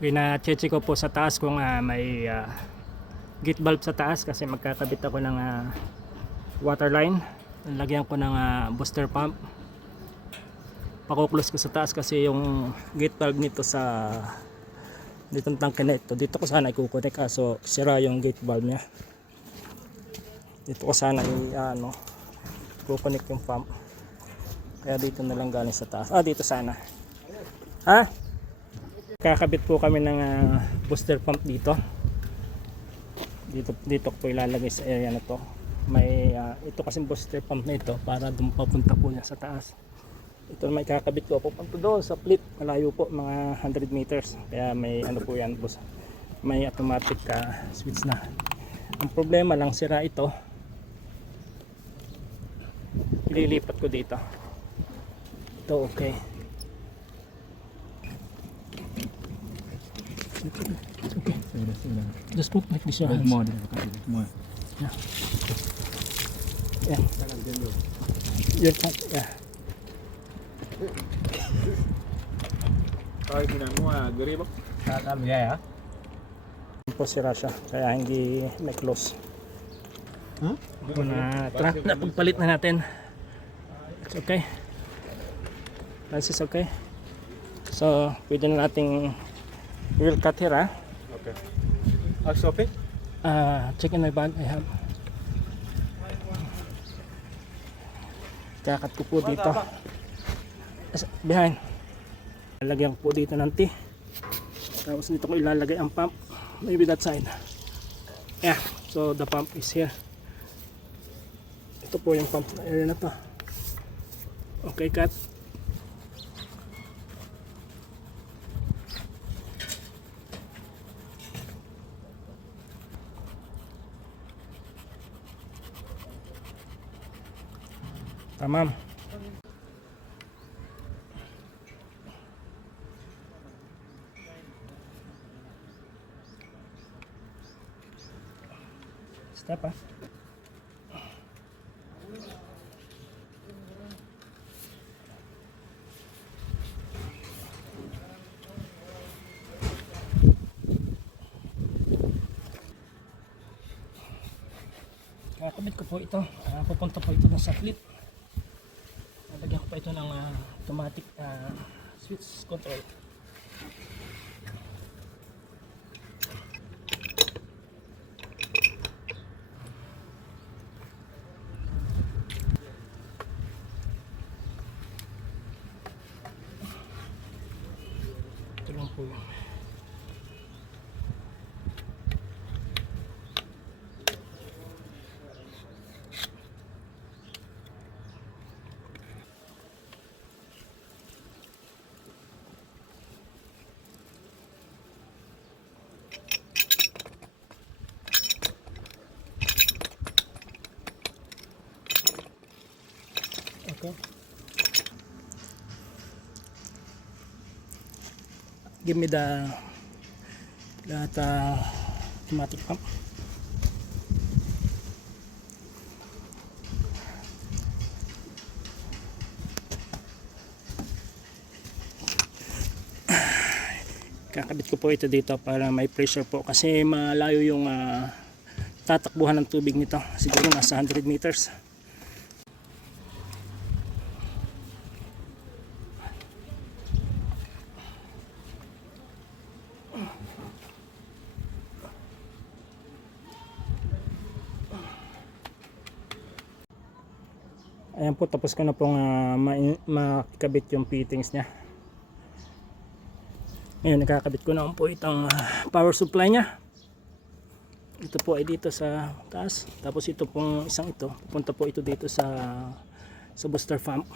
Pina-check ko po sa taas kung may gate valve sa taas kasi magkakabit ako ng water line. Lagyan ko ng booster pump. Pakuklose ko sa taas kasi yung gate valve nito sa ditong tangke na ito, dito ko sana i-connect kaso sira yung gate valve nya. Dito ko sana i-connect yung pump. Kaya dito na lang galing sa taas. Dito sana. Kakabit po kami ng booster pump dito. Dito ko po ilalagay sa area na to. May ito kasing booster pump na ito para papunta po niya sa taas. Ito may kakabit ko papunta doon sa plate. Malayo po, mga 100 meters. Kaya may po yan, may automatic switch na. Ang problema lang, sira ito. Ililipat ko dito. Ito okay. It's okay. Just put like this your hands. Yeah. Yeah. Your hand. Yeah. Kaya ginamo gari ba? Kakam ya. Po sira siya kaya hindi may close. Tara, napagpalit na natin. It's okay. This is okay. So, pwede na nating wheel cut here Okay. So okay? Check in my bag I have. Kakat ko po dito. Behind. Lalagyan ko po dito ng T. Tapos dito ko ilalagay ang pump. Maybe that side. Yeah. So the pump is here. Ito po yung pump na area na to. Okay, cut. Tamam. Step kakabit ko po ito. Pupunta po ito ng saplit. Lagyan ko pa ito ng automatic switch control. Ito lang po yun. Okay. Give me the automatic pump. Kakabit ko po ito dito para may pressure po kasi malayo yung tatakbuhan ng tubig nito. Siguro nasa 100 meters. Ayan po, tapos ko na pong makabit yung fittings nya. Ngayon nakakabit ko na po itong power supply nya. Ito po ay dito sa taas. Tapos ito pong isang ito, pupunta po ito dito sa booster pump.